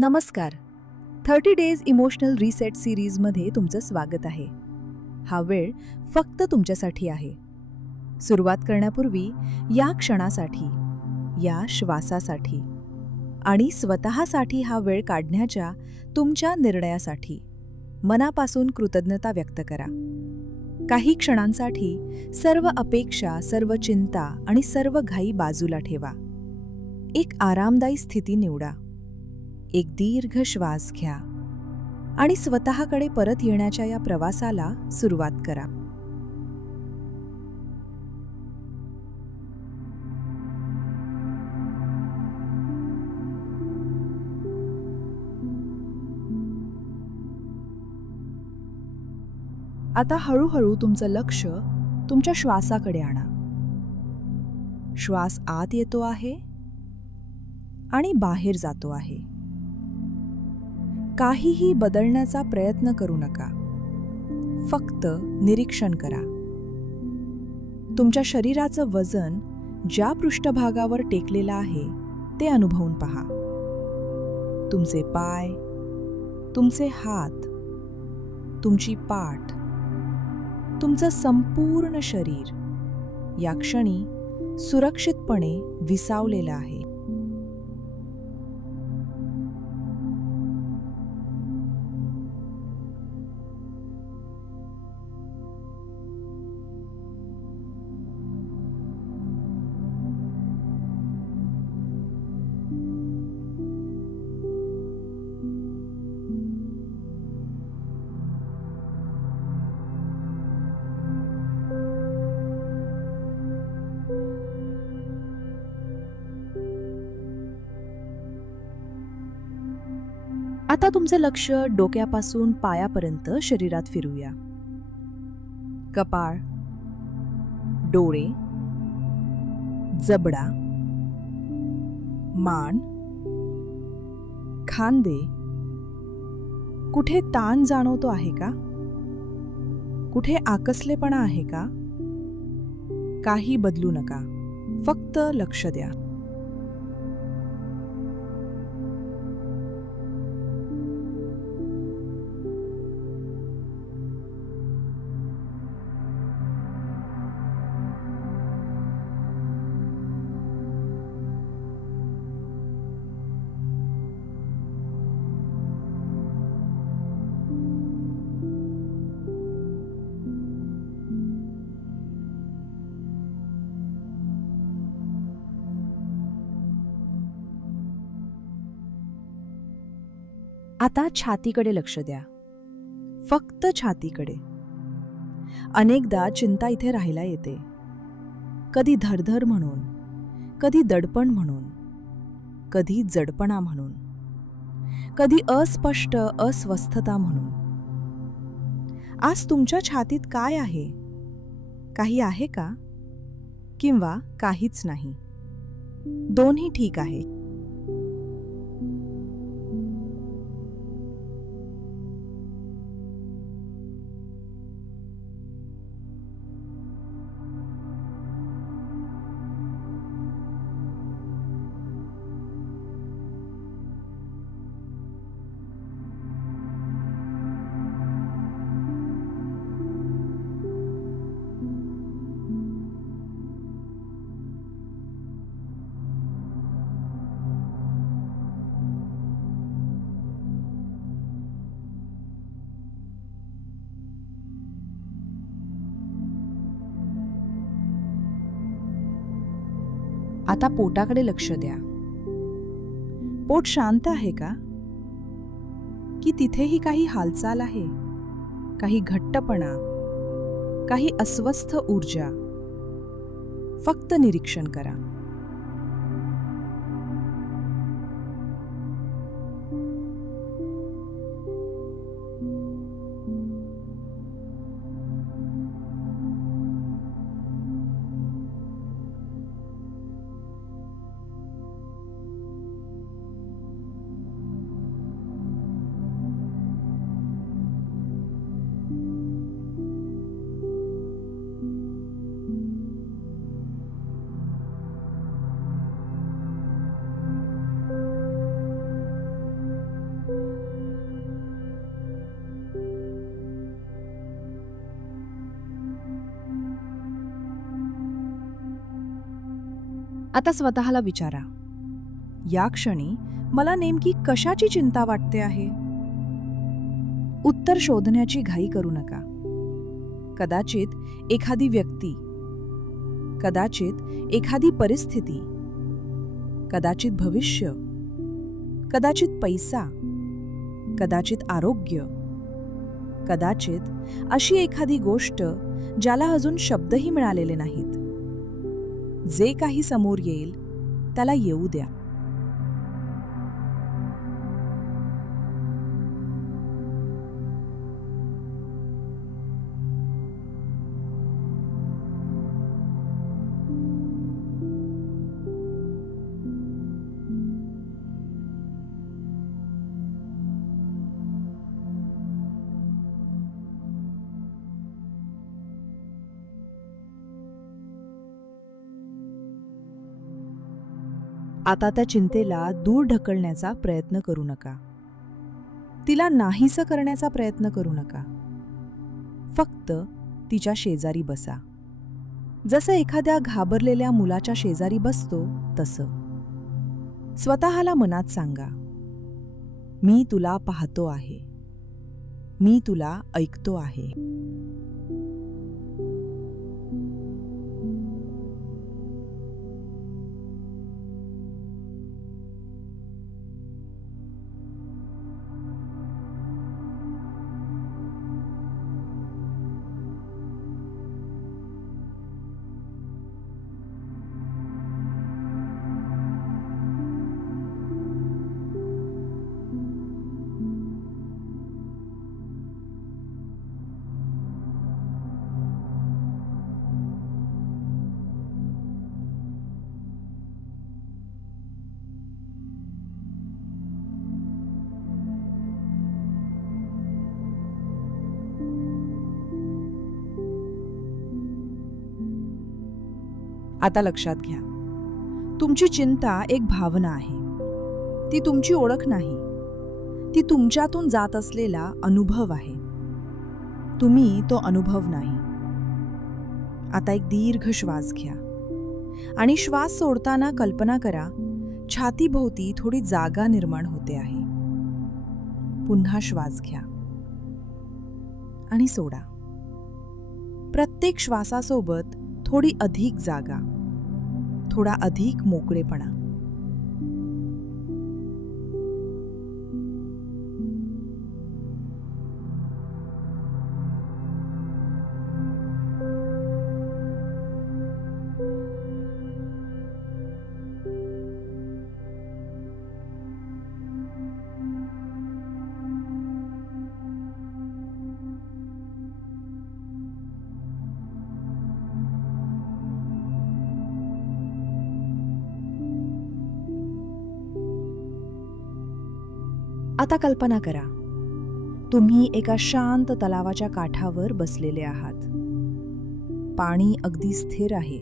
नमस्कार. 30 days emotional reset सिरीजमध्ये तुमचं स्वागत आहे. हा वेळ फक्त तुमच्यासाठी आहे. सुरुवात करण्यापूर्वी या क्षणासाठी, या श्वासासाठी आणि स्वतःसाठी हा वेळ काढण्याच्या तुमच्या निर्णयासाठी मनापासून कृतज्ञता व्यक्त करा. काही क्षणांसाठी सर्व अपेक्षा, सर्व चिंता आणि सर्व घाई बाजूला ठेवा. एक आरामदायी स्थिती निवडा. एक दीर्घ श्वास घ्या आणि स्वतःकडे परत येण्याच्या या प्रवासाला सुरुवात करा. आता हळूहळू तुमचं लक्ष तुमच्या श्वासाकडे आणा. श्वास आत येतो आहे आणि बाहेर जातो आहे. काहीही बदलण्याचा प्रयत्न करू नका. फक्त निरीक्षण करा. तुमच्या शरीराचं वजन ज्या पृष्ठभागावर टेकलेलं आहे ते अनुभवून पहा. तुमचे पाय, तुमचे हात, तुमची पाठ, तुमचं संपूर्ण शरीर या क्षणी सुरक्षितपणे विसावलेलं आहे. आता तुमचं लक्ष डोक्यापासून पायापर्यंत शरीरात फिरूया. कपाळ, डोळे, जबडा, मान, खांदे. कुठे ताण जाणवतो आहे का? कुठे आकसलेपणा आहे का? काही बदलू नका. फक्त लक्ष द्या. आता छातीकडे लक्ष द्या. फक्त छातीकडे. अनेकदा चिंता इथे राहायला येते. कधी धरधर म्हणून, कधी दडपण म्हणून, कधी जडपणा म्हणून, कधी अस्पष्ट अस्वस्थता म्हणून. आज तुमच्या छातीत काय आहे? काही आहे का? किंवा काहीच नाही? दोन्ही ठीक आहे. आता पोटाकडे लक्ष द्या. पोट शांत आहे का? की तिथेही काही हालचाल आहे? काही घट्टपणा, काही अस्वस्थ ऊर्जा? फक्त निरीक्षण करा. आता स्वतःला विचारा, या क्षणी मला नेमकी कशाची चिंता वाटते आहे? उत्तर शोधण्याची घाई करू नका. कदाचित एखादी व्यक्ती, कदाचित एखादी परिस्थिती, कदाचित भविष्य, कदाचित पैसा, कदाचित आरोग्य, कदाचित अशी एखादी गोष्ट ज्याला अजून शब्दही मिळालेले नाहीत. जे काही समोर येईल त्याला येऊ द्या. आता त्या चिंतेला दूर ढकलण्याचा प्रयत्न करू नका. तिला नाहीसं करण्याचा प्रयत्न करू नका. फक्त तिच्या शेजारी बसा. जसं एखाद्या घाबरलेल्या मुलाच्या शेजारी बसतो तसं. स्वतःला मनात सांगा, मी तुला पाहतो आहे, मी तुला ऐकतो आहे. आता लक्षात घ्या, तुमची चिंता एक भावना आहे. ती तुमची ओळख नाही. ती तुमच्यातून जात असलेला अनुभव आहे. तुम्ही तो अनुभव नाही. आता एक दीर्घ श्वास घ्या आणि श्वास सोडताना कल्पना करा, छातीभोवती थोडी जागा निर्माण होते आहे. पुन्हा श्वास घ्या आणि सोडा. प्रत्येक श्वासासोबत थोडी अधिक जागा, थोडा अधिक मोकळेपणा. आता कल्पना करा, तुम्ही एका शांत तलावाच्या काठावर बसलेले आहात. पाणी अगदी स्थिर आहे.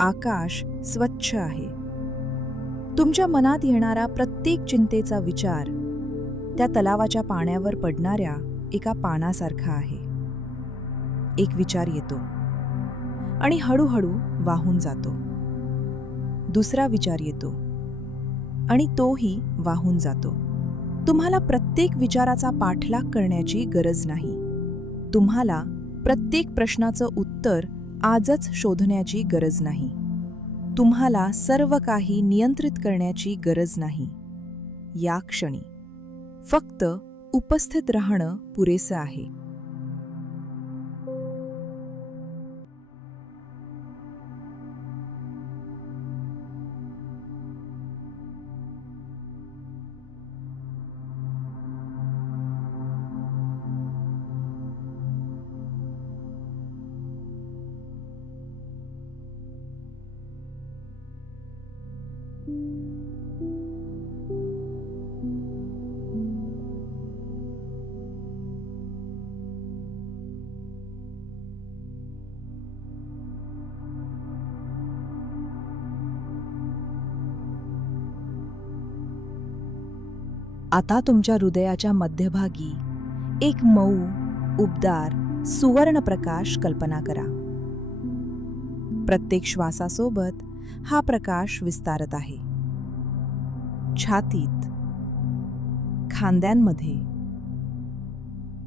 आकाश स्वच्छ आहे. तुमच्या मनात येणारा प्रत्येक चिंतेचा विचार त्या तलावाच्या पाण्यावर पडणाऱ्या एका पानासारखा आहे. एक विचार येतो आणि हळूहळू वाहून जातो. दुसरा विचार येतो आणि तोही वाहून जातो. तुम्हाला प्रत्येक विचाराचा पाठलाग करण्याची गरज नाही. तुम्हाला प्रत्येक प्रश्नाचं उत्तर आजच शोधण्याची गरज नाही. तुम्हाला सर्व काही नियंत्रित करण्याची गरज नाही. या क्षणी फक्त उपस्थित राहणं पुरेसं आहे. आता तुमच्या हृदयाच्या मध्यभागी एक मऊ, उबदार, सुवर्ण प्रकाश कल्पना करा. प्रत्येक श्वासासोबत हा प्रकाश विस्तारत आहे. छातीत, खांद्यांमध्ये,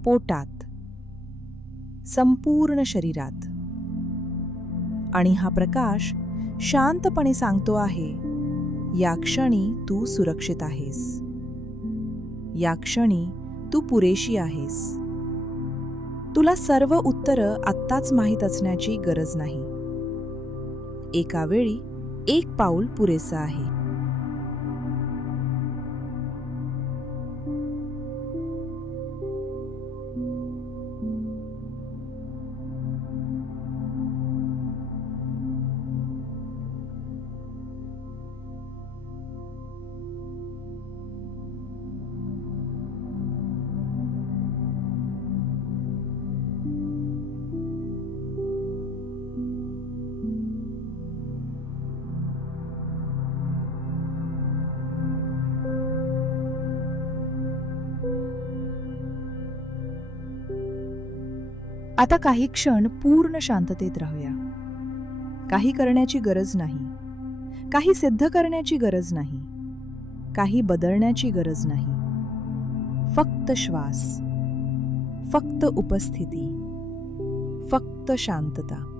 पोटात, संपूर्ण शरीरात. आणि हा प्रकाश शांतपणे सांगतो आहे, या क्षणी तू सुरक्षित आहेस. या क्षणी तू पुरेशी आहेस. तुला सर्व उत्तरं आत्ताच माहीत असण्याची गरज नाही. एका वेळी एक पाऊल पुरेसं आहे. आता काही क्षण पूर्ण शांततेत राहूया. काही करण्याची गरज नाही, काही सिद्ध करण्याची गरज नाही, काही बदलण्याची गरज नाही. फक्त श्वास, फक्त उपस्थिती, फक्त शांतता.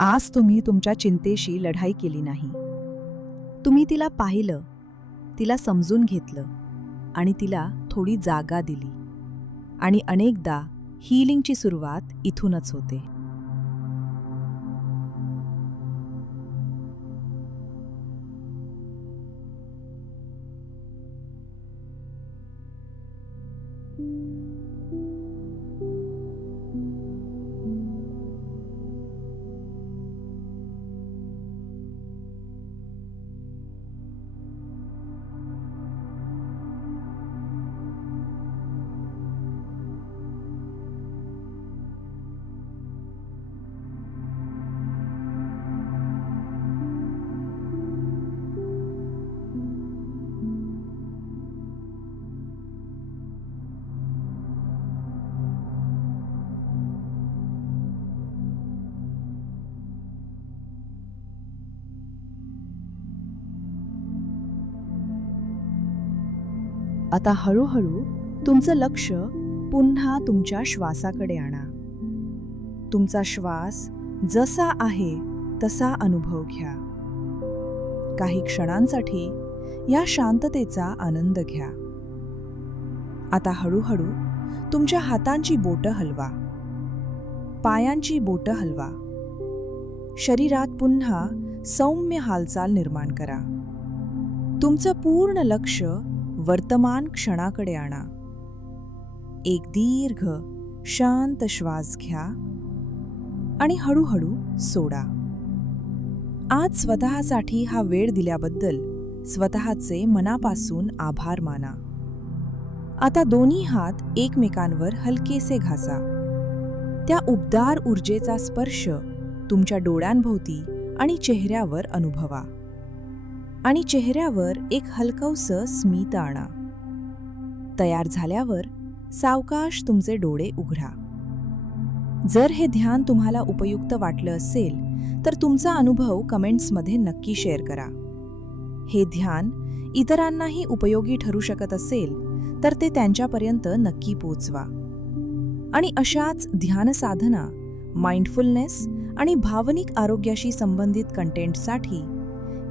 आज तुम्ही तुमच्या चिंतेशी लढाई केली नाही. तुम्ही तिला पाहिलं, तिला समजून घेतलं आणि तिला थोडी जागा दिली. आणि अनेकदा हीलिंगची सुरुवात इथूनच होते. आता हळूहळू तुमचं लक्ष पुन्हा तुमच्या श्वासाकडे आणा. तुमचा श्वास जसा आहे तसा अनुभव घ्या. काही क्षणांसाठी या शांततेचा आनंद घ्या. आता हळूहळू तुमच्या हातांची बोटं हलवा, पायांची बोटं हलवा. शरीरात पुन्हा सौम्य हालचाल निर्माण करा. तुमचं पूर्ण लक्ष वर्तमान क्षणाकडे आणा. एक दीर्घ शांत श्वास घ्या आणि हळूहळू सोडा. आज स्वतःसाठी हा वेळ दिल्याबद्दल स्वतःचे मनापासून आभार माना. आता दोन्ही हात एकमेकांवर हलकेसे घासा. त्या उबदार ऊर्जेचा स्पर्श तुमच्या डोळ्यांभोवती आणि चेहऱ्यावर अनुभवा. आणि चेहऱ्यावर एक हलकंसं स्मित आणा. तयार झाल्यावर सावकाश तुमचे डोळे उघडा. जर हे ध्यान तुम्हाला उपयुक्त वाटलं असेल तर तुमचा अनुभव कमेंट्समध्ये नक्की शेअर करा. हे ध्यान इतरांनाही उपयोगी ठरू शकत असेल तर ते त्यांच्यापर्यंत नक्की पोचवा. आणि अशाच ध्यान साधना, माइंडफुलनेस आणि भावनिक आरोग्याशी संबंधित कंटेंटसाठी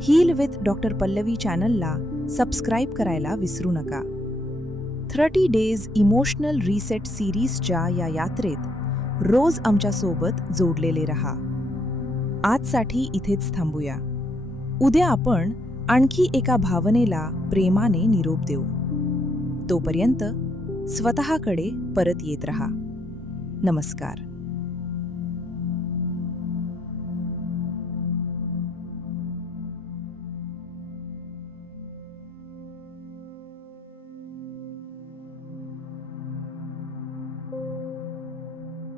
हील विथ डॉक्टर पल्लवी चॅनलला सबस्क्राईब करायला विसरू नका. 30 डेज इमोशनल रिसेट सिरीजच्या या यात्रेत रोज आमच्यासोबत जोडलेले रहा. आजसाठी इथेच थांबूया. उद्या आपण आणखी एका भावनेला प्रेमाने निरोप देऊ. तोपर्यंत स्वतःकडे परत येत रहा. नमस्कार.